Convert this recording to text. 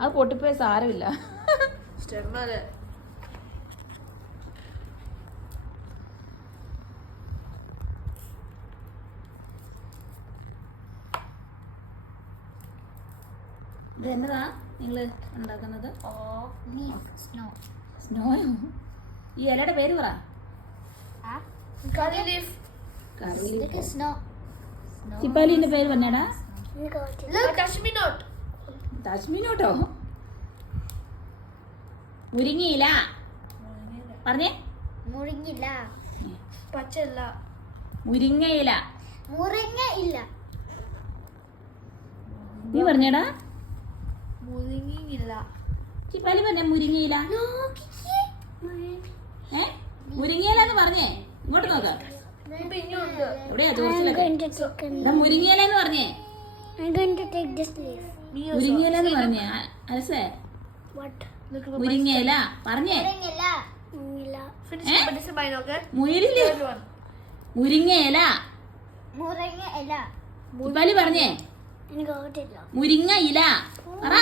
അത് പൊട്ടിപ്പോയ സാരമില്ല. ഇത് എന്നതാ നിങ്ങള് ഉണ്ടാക്കുന്നത്? സ്നോയോ? ഈ ഇലയുടെ പേര് പറ. ചിപ്പാലിന്റെ പേര് പറഞ്ഞാടാ. തശ്മിനോട്ടോ? മുരിങ്ങയില പറഞ്ഞേ. മുരിങ്ങയില. പച്ചല്ല. മുരിങ്ങയില. മുരിങ്ങയില. നീ പറഞ്ഞേടാ. മുരിങ്ങയില. ചിപ്പാലി പറഞ്ഞ മുരിങ്ങയില. മുരിങ്ങയില എന്ന് പറഞ്ഞേ. ഇങ്ങോട്ട് നോക്ക. എവിടെയാ ചോദിച്ചില്ല. മുരിങ്ങയില എന്ന് പറഞ്ഞേ. മുരിങ്ങയില എന്ന് പറഞ്ഞേ. അലസേ മുരിങ്ങയില പറഞ്ഞേ. മുയലില്ലേ? മുരിങ്ങയില. ചിപ്പാലി പറഞ്ഞേ. മുരിങ്ങ ഇല പറ.